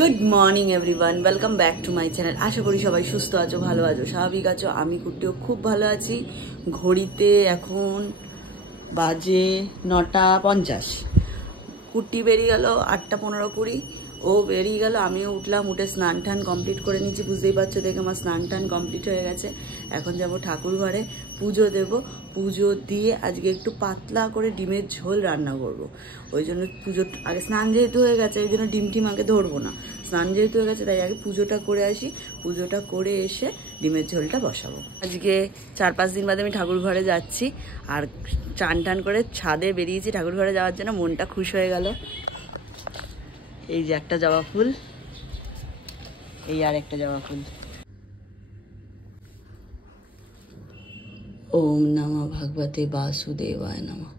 Good morning everyone, welcome back to my channel. আশা করি সবাই সুস্থ আছো, ভালো আছো, স্বাভাবিক আছো। আমি কুট্টিও খুব ভালো আছি। ঘড়িতে এখন বাজে 9:50। কুট্টি বেরিয়ে গেল 8:15-20। ও বেরিয়ে গেল, আমিও উঠলাম, উঠে স্নান টান কমপ্লিট করে নিচ্ছি। বুঝতেই পারছো দেখে আমার স্নান টান কমপ্লিট হয়ে গেছে। এখন যাব ঠাকুর ঘরে, পুজো দেব। পুজো দিয়ে আজকে একটু পাতলা করে ডিমের ঝোল রান্না করব। ওই জন্য পুজো আগে, স্নান যেহেতু হয়ে গেছে ওই জন্য ডিম টিম আগে ধরবো না। স্নান যেহেতু হয়ে গেছে তাই আগে পুজোটা করে আসি। পুজোটা করে এসে ডিমের ঝোলটা বসাবো। আজকে 4-5 দিন বাদে আমি ঠাকুর ঘরে যাচ্ছি। আর চান টান করে ছাদে বেরিয়েছি ঠাকুর ঘরে যাওয়ার জন্য। মনটা খুশ হয়ে গেল। এই যে একটা জবা ফুল, এই আর একটা জবা ফুল। ওম নমঃ ভগবতে বাসুদেবায় নমঃ।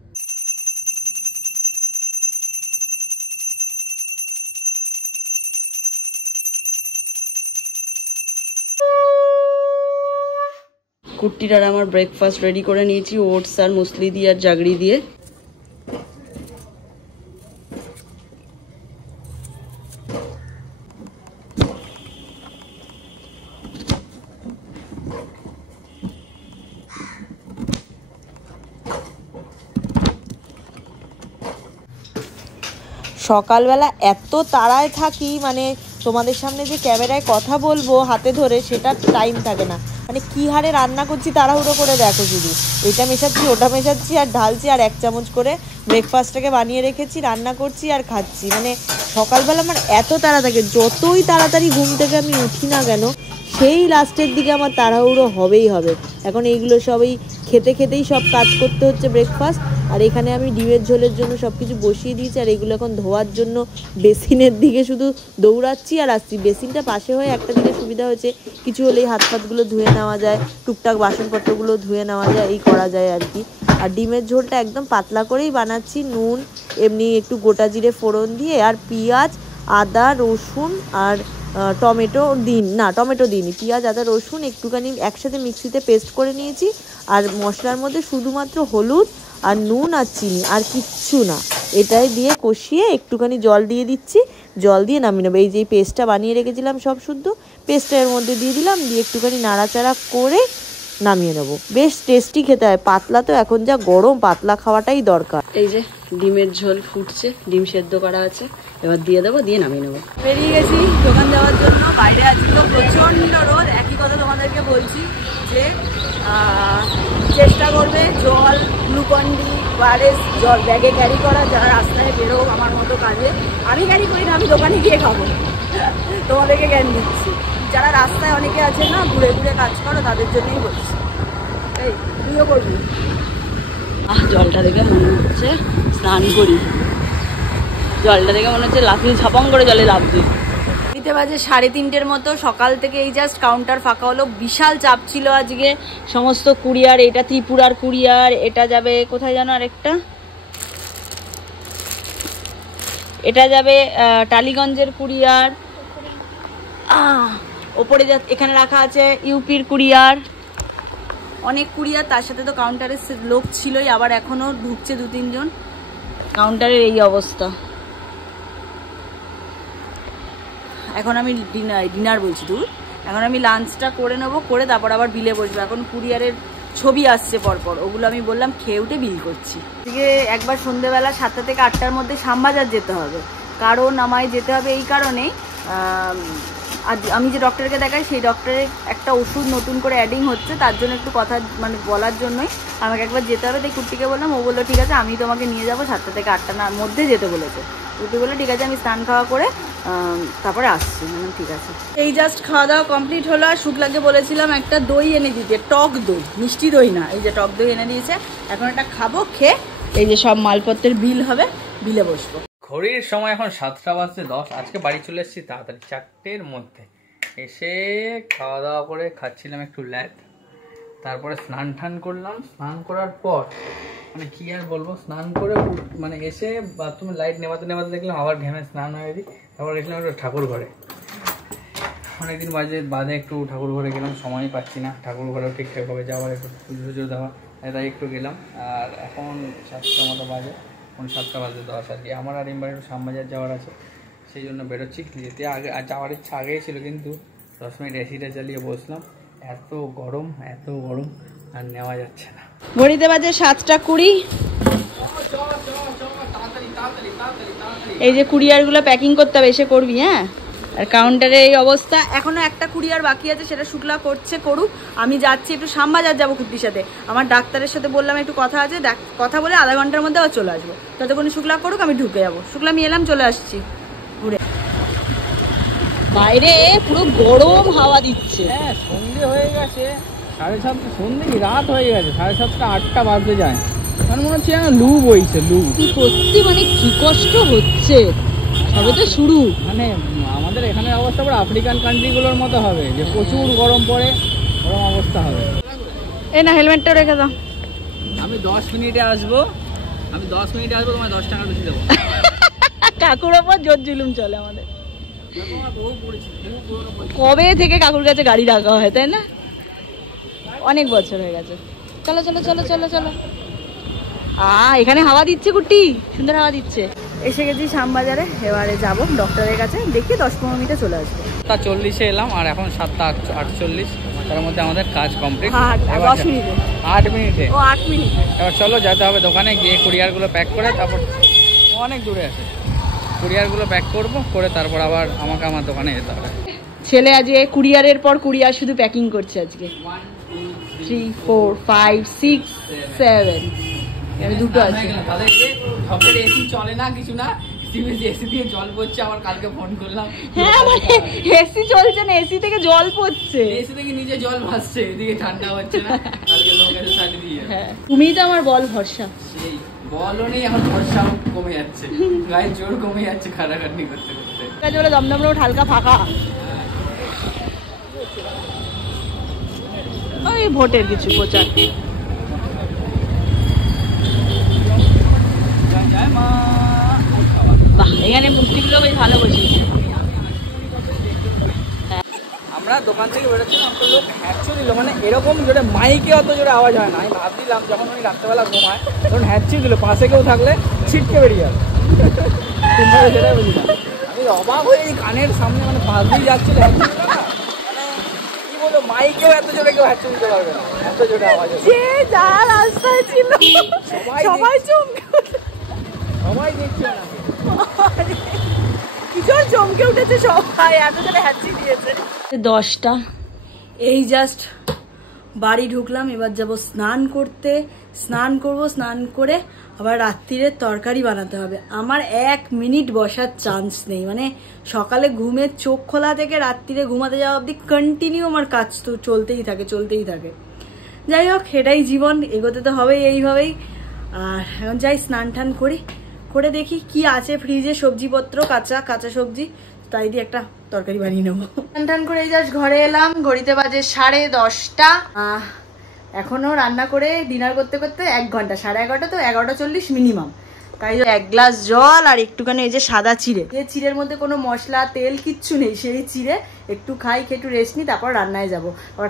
কুট্টির আর আমার ব্রেকফাস্ট রেডি করে নিয়েছি, ওটস আর মুসলি দিয়ে আর জাগরি দিয়ে। সকালবেলা এত তাড়ায় থাকি, মানে তোমাদের সামনে যে ক্যামেরায় কথা বলবো হাতে ধরে সেটা টাইম থাকে না। মানে কী হারে রান্না করছি তাড়াহুড়ো করে, দেখো শুধু এটা মেশাচ্ছি ওটা মেশাচ্ছি আর ঢালছি, আর 1 চামচ করে ব্রেকফাস্টটাকে বানিয়ে রেখেছি, রান্না করছি আর খাচ্ছি। মানে সকালবেলা আমার এত তাড়া থাকে, যতই তাড়াতাড়ি ঘুম থেকে আমি উঠি না কেন সেই লাস্টের দিকে আমার তাড়াহুড়ো হবেই হবে। এখন এইগুলো সবই খেতে খেতেই সব কাজ করতে হচ্ছে ব্রেকফাস্ট। আর এখানে আমি ডিমের ঝোলের জন্য সব কিছু বসিয়ে দিয়েছি, আর এগুলো এখন ধোয়ার জন্য বেসিনের দিকে শুধু দৌড়াচ্ছি আর আসছি। বেসিনটা পাশে হয়ে একটা দিকে সুবিধা হয়েছে, কিছু হলেই হাত পাতগুলো ধুয়ে নেওয়া যায়, টুকটাক বাসনপত্রগুলো ধুয়ে নেওয়া যায়, এই করা যায় আর কি। আর ডিমের ঝোলটা একদম পাতলা করেই বানাচ্ছি, নুন এমনি একটু গোটা জিরে ফোড়ন দিয়ে, আর পেঁয়াজ আদা রসুন আর টমেটো দিইনি, পেঁয়াজ আদা রসুন একটুখানি একসাথে মিক্সিতে পেস্ট করে নিয়েছি। আর মশলার মধ্যে শুধুমাত্র হলুদ আর নুন আর চিনি, আর কিচ্ছু না। এটাই দিয়ে কষিয়ে একটুখানি জল দিয়ে দিচ্ছি, জল দিয়ে নামিয়ে নেবো। এই যে পেস্টটা বানিয়ে রেখেছিলাম সব শুদ্ধ, পেস্টটা এর মধ্যে দিয়ে দিলাম, দিয়ে একটুখানি নাড়াচাড়া করে নামিয়ে নেবো। বেশ টেস্টি খেতে হয়। পাতলা তো এখন যা গরম, পাতলা খাওয়াটাই দরকার। এই যে ডিমের ঝোল ফুটছে, ডিম সেদ্ধ করা আছে, এবার দিয়ে দেবো, দিয়ে নামিয়ে নেবো। বেরিয়ে গেছি দোকান যাওয়ার জন্য। বাইরে আজকে তো প্রচণ্ড রোদ। একই কথা তোমাদেরকে বলছি যে চেষ্টা করবে জল, গ্লুকন-ডি, ওআরএস জল ব্যাগে ক্যারি করা। যারা রাস্তায় বেরো আমার মতো কাজে, আমি ক্যারি করি না, আমি দোকানে গিয়ে খাবো, তোমাদেরকে জ্ঞান দিচ্ছি। যারা রাস্তায় অনেকে আছে না, ঘুরে ঘুরে কাজ করো, তাদের জন্যই বলছি। এই তুইও করবি। জলটা দেখে মনে হচ্ছে স্নান করি, জলটা দেখে মনে হচ্ছে লাফিয়ে ঝাপাং করে জলে লাফ দিই। দিতে বাজে 3:30 মতো। সকাল থেকে এই জাস্ট কাউন্টার ফাঁকা হলো। বিশাল চাপ ছিল আজকে, সমস্ত কুরিয়ার, এটা ত্রিপুরার কুরিয়ার, এটা যাবে কোথায় জানো, আরেকটা এটা যাবে টালিগঞ্জের কুরিয়ার, ওপরে এখানে রাখা আছে ইউপির কুরিয়ার, অনেক কুরিয়ার। তার সাথে তো কাউন্টারের লোক ছিলই, আবার এখনো ঢুকছে 2-3 জন। কাউন্টারের এই অবস্থা। এখন আমি ডিনার বলছি দূর, এখন আমি লাঞ্চটা করে নেবো, করে তারপর আবার বিলে বসবো। এখন কুরিয়ারের ছবি আসছে পরপর, ওগুলো আমি বললাম খেয়ে উঠে বিল করছি। আজকে একবার সন্ধ্যেবেলা 7টা থেকে 8টার মধ্যে শ্যামবাজার যেতে হবে। কারণ আমায় যেতে হবে এই কারণেই, আমি যে ডক্টরকে দেখাই সেই ডক্টরের একটা ওষুধ নতুন করে অ্যাডিং হচ্ছে, তার জন্য একটু কথা মানে বলার জন্যই আমাকে একবার যেতে হবে। তাই কুট্টিকে বললাম, ও বললো ঠিক আছে আমি তোমাকে নিয়ে যাবো, 7টা থেকে 8টার মধ্যে যেতে বলেছে। কুট্টি বললো ঠিক আছে, আমি স্নান খাওয়া করে তারপরে আসছি। ঠিক আছে। এই জাস্ট খাওয়া দাওয়া কমপ্লিট হলো। আর শুক্লাকে বলেছিলাম একটা দই এনে দিতে, টক দই, মিষ্টি দই না, এই যে টক দই এনে দিয়েছে। এখন একটা খাবো, খেয়ে এই যে সব মালপত্রের বিল হবে, বিলে বসবো। ঘড়ির সময় এখন 7:10। আজকে বাড়ি চলে এসেছি তাড়াতাড়ি 4টের মধ্যে। এসে খাওয়া দাওয়া করে খাচ্ছিলাম একটু ল্যাদ, তারপরে স্নান টান করলাম। স্নান করার পর মানে কি আর বলবো, স্নান করে মানে এসে বাথরুমে লাইট নেভাতে নেভাতে দেখলাম আবার ঘেমে স্নান হয়ে দিই। তারপর গেছিলাম একটু ঠাকুর ঘরে, অনেকদিন বাদে একটু ঠাকুর ঘরে গেলাম, সময়ই পাচ্ছি না ঠাকুর ঘরেও ঠিকঠাকভাবে যাওয়ার, একটু পুজো টুজো দেওয়া, তাই একটু গেলাম। আর এখন 7টা মতো বাজে, এখন 7:10 আর কি। আমার আর এমবার একটু শ্যামবাজার যাওয়ার আছে, সেই জন্য বেরোচ্ছি। যেতে আগে আর যাওয়ার ইচ্ছা আগেই ছিল, কিন্তু 10 মিনিট এসিটা চালিয়ে বসলাম, এত গরম আর নেওয়া যাচ্ছে না। ঘড়িতে বাজে 7:20। এই যে কুরিয়ারগুলো প্যাকিং করতে হবে, এসে করবি। হ্যাঁ, আর কাউন্টারে এই অবস্থা। এখনো একটা কুরিয়ার বাকি আছে, সেটা শুক্লা করুক। আমি যাচ্ছি একটু শ্যামবাজার যাবো কুট্টির সাথে। আমার ডাক্তারের সাথে বললাম একটু কথা আছে, কথা বলে আধা ঘন্টার মধ্যে আবার চলে আসবো। ততক্ষণ শুক্লা করুক, আমি ঢুকে যাবো। শুক্লা আমি এলাম, চলে আসছি ঘুরে। বাইরে পুরো গরম হাওয়া দিচ্ছে। হ্যাঁ, সন্ধে হয়ে গেছে 7:30, সন্ধে কি রাত হয়ে গেছে, 7:30 8টা বাজতে যায়। মানে মনে হচ্ছে লু বইছে, লু। সত্যি মানে কি কষ্ট হচ্ছে, সবে তো শুরু। মানে আমাদের এখানে অবস্থা পুরো আফ্রিকান কান্ট্রিগুলোর মতো হবে, যে প্রচুর গরম পড়ে, গরম অবস্থা হবে। এই না, হেলমেটটা রেখে দাও। আমি 10 মিনিটে আসবো, তোমায় 10 টাকা বেশি দেবো। কাকুর ওপর জোর জুলুম চলে আমাদের। কবে থেকে কাকুর কাছে গাড়ি রাখা হয়, তাই না? অনেক বছর হয়ে গেছে। চলো চলো চলো চলো চলো। এখানে হাওয়া দিচ্ছে কুটি, সুন্দর হাওয়া দিচ্ছে। এসে গেছি শ্যামবাজারে, এবারে যাবো ডক্টরের কাছে, দেখি 10-15 মিনিটে চলে আসবো। 7:40 এলাম, আর এখন 7:48। তার মধ্যে আমাদের কাজ কমপ্লিট। 10 মিনিটে, 8 মিনিটে। ও 8 মিনিটে। এবার চলো যেতে হবে দোকানে, গিয়ে কুরিয়ারগুলো প্যাক করে, তারপর অনেক দূরে আছে, কুরিয়ারগুলো প্যাক করে তারপর আবার আমাকে আমার দোকানে যেতে হবে। ছেলে আজকে কুরিয়ারের পর কুরিয়ার শুধু প্যাকিং করছে আজকে। 3 4 5 6 7 এখানে দুটো আছে। এসি চলে না, কিছু না, এসি দিয়ে জল পড়ছে। আবার কালকে ফোন করলাম, হ্যাঁ মানে এসি চলছে না, এসি থেকে জল পড়ছে, এসি থেকে নিচে জল ভাসছে, এদিকে ঠান্ডা হচ্ছে না। কালকে লোক এসে সাথে দিয়ে। হ্যাঁ, তুমিই তো আমার বল ভরসা। সেই বলও নেই, এখন ভরসাও কমে যাচ্ছে, গায়ের জোর কমে যাচ্ছে খাটাখাটনি করতে করতে। জোরে দমদম রোড হালকা ফাঁকা। ওই ভোটের কিছু প্রচার। বাহ, এখানে মূর্তিগুলো বেশ ভালো বসেছে। আমরা দোকান থেকে বেরোচ্ছিলাম, তো লোক হ্যাঁচো দিল, মানে এরকম জোরে মাইকে অত জোরে আওয়াজ হয় না। আমি ভাবছিলাম যখন উনি রাত্রেবেলা ঘুমায় তখন হ্যাঁচি দিল, পাশে কেউ থাকলে ছিটকে বেরিয়ে যাবে। সেটাই বুঝলাম, আমি অবাক হয়ে এই কানের সামনে মানে পাশ দিয়ে যাচ্ছিল, হ্যাঁচি দিল না, মানে কি বলবো, মাইকেও এত জোরে কেউ হ্যাঁচি দিতে পারবে না, এত জোরে আওয়াজ। যে যা রাস্তায় ছিল সবাই দেখছে না, কি জোর চমকে উঠেছে সবাই, এত জোরে হ্যাচি দিয়েছে। 10টা, এই জাস্ট বাড়ি ঢুকলাম। এবার যাব স্নান করতে, স্নান করব, স্নান করে আবার রাত্রিরে তরকারি বানাতে হবে। আমার 1 মিনিট বসার চান্স নেই, মানে সকালে ঘুমের চোখ খোলা থেকে রাত্রিরে ঘুমাতে যাওয়া অবধি কন্টিনিউ আমার কাজ তো চলতেই থাকে। যাই হোক, এটাই জীবন, এগোতে তো হবেই এইভাবেই। আর এখন যাই স্নান টান করে দেখি কি আছে ফ্রিজে, সবজিপত্র, কাঁচা সবজি, তাই দিয়ে একটা তরকারি বানিয়ে নেবো। স্নান টান করে এই জাস্ট ঘরে এলাম, ঘড়িতে বাজে 10:30। এখনো রান্না করে ডিনার করতে 1 ঘন্টা, 11:30 তো 11:40 মিনিমাম। তাই 1 গ্লাস জল আর একটুখানি এই যে সাদা চিড়ে, এই চিড়ের মধ্যে কোনো মশলা তেল কিচ্ছু নেই, সেই চিড়ে একটু খাই, খেয়ে একটু রেস্ট নিই, তারপর রান্নায় যাবো। আবার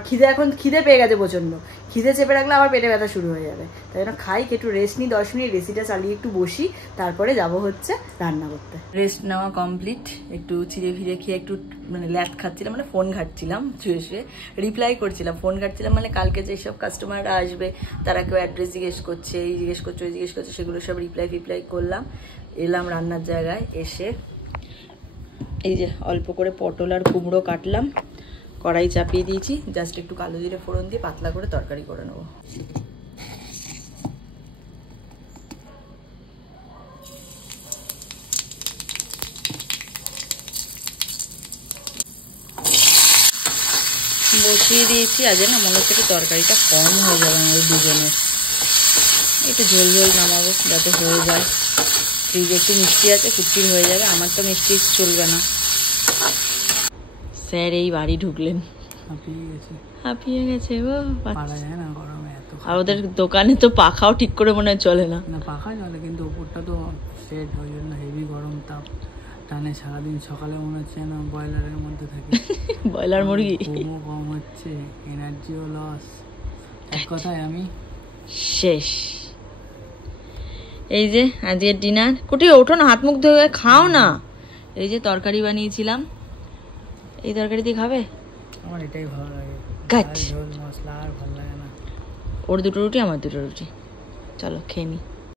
খিদে পেয়ে গেছে প্রচন্ড, খিদে চেপে রাখলে আবার পেটে ব্যথা শুরু হয়ে যাবে। তাই জন্য খাই, একটু রেস্ট নিই 10 মিনিট, রেসিটা চালিয়ে একটু বসি, তারপরে যাব হচ্ছে রান্না করতে। রেস্ট নেওয়া কমপ্লিট, একটু চিড়ে ফিরে খেয়ে একটু মানে ল্যাদ খাচ্ছিলাম, মানে ফোন ঘাটছিলাম, শুয়ে রিপ্লাই করছিলাম, ফোন ঘাটছিলাম, মানে কালকে যেসব কাস্টমাররা আসবে তারা কেউ অ্যাড্রেস জিজ্ঞেস করছে, এই জিজ্ঞেস করছে, ওই জিজ্ঞেস করছে, সেগুলো সব রিপ্লাই করলাম। এলাম রান্নার জায়গায়, এসে এই যে অল্প করে পটল আর কুমড়ো কাটলাম, কড়াই চাপিয়ে দিয়েছি, জাস্ট একটু কালো জিরে ফোড়ন দিয়ে পাতলা করে তরকারি করে নেবো। বসিয়ে দিয়েছি, আজ না মনে হচ্ছে একটু তরকারিটা কম হয়ে যাবে আমাদের দুজনের, একটু ঝোল নামাবো যাতে হয়ে যায়। ফ্রিজে একটু মিষ্টি আছে, কুচির হয়ে যাবে, আমার তো মিষ্টি চলবে না। স্যার এই বাড়ি ঢুকলেন, হাঁপিয়ে গেছে গো, আর ওদের দোকানে তো পাখাও ঠিক করে মনে হয় চলে না। পাখা চলে কিন্তু ওপরটা তো সেট, ওই জন্য হেভি গরম তাপ টানে সারাদিন। সকালে মনে হচ্ছে না বয়লারের মধ্যে থাকে, বয়লার মুরগি, ঘুমও কম হচ্ছে, এনার্জিও লস, এক কথায় আমি শেষ। এই যে আজকের ডিনার, কুটি ওঠো না, হাত মুখ ধুয়ে খাও না, এই যে তরকারি বানিয়েছিলাম, এই তরকারি দিয়ে খাবে? আমার এটাই ভালো লাগে, গাছ ঝোল মশলা আর ভালো লাগে না। ওর দুটো রুটি আমার দুটো রুটি, চলো খেয়ে নি।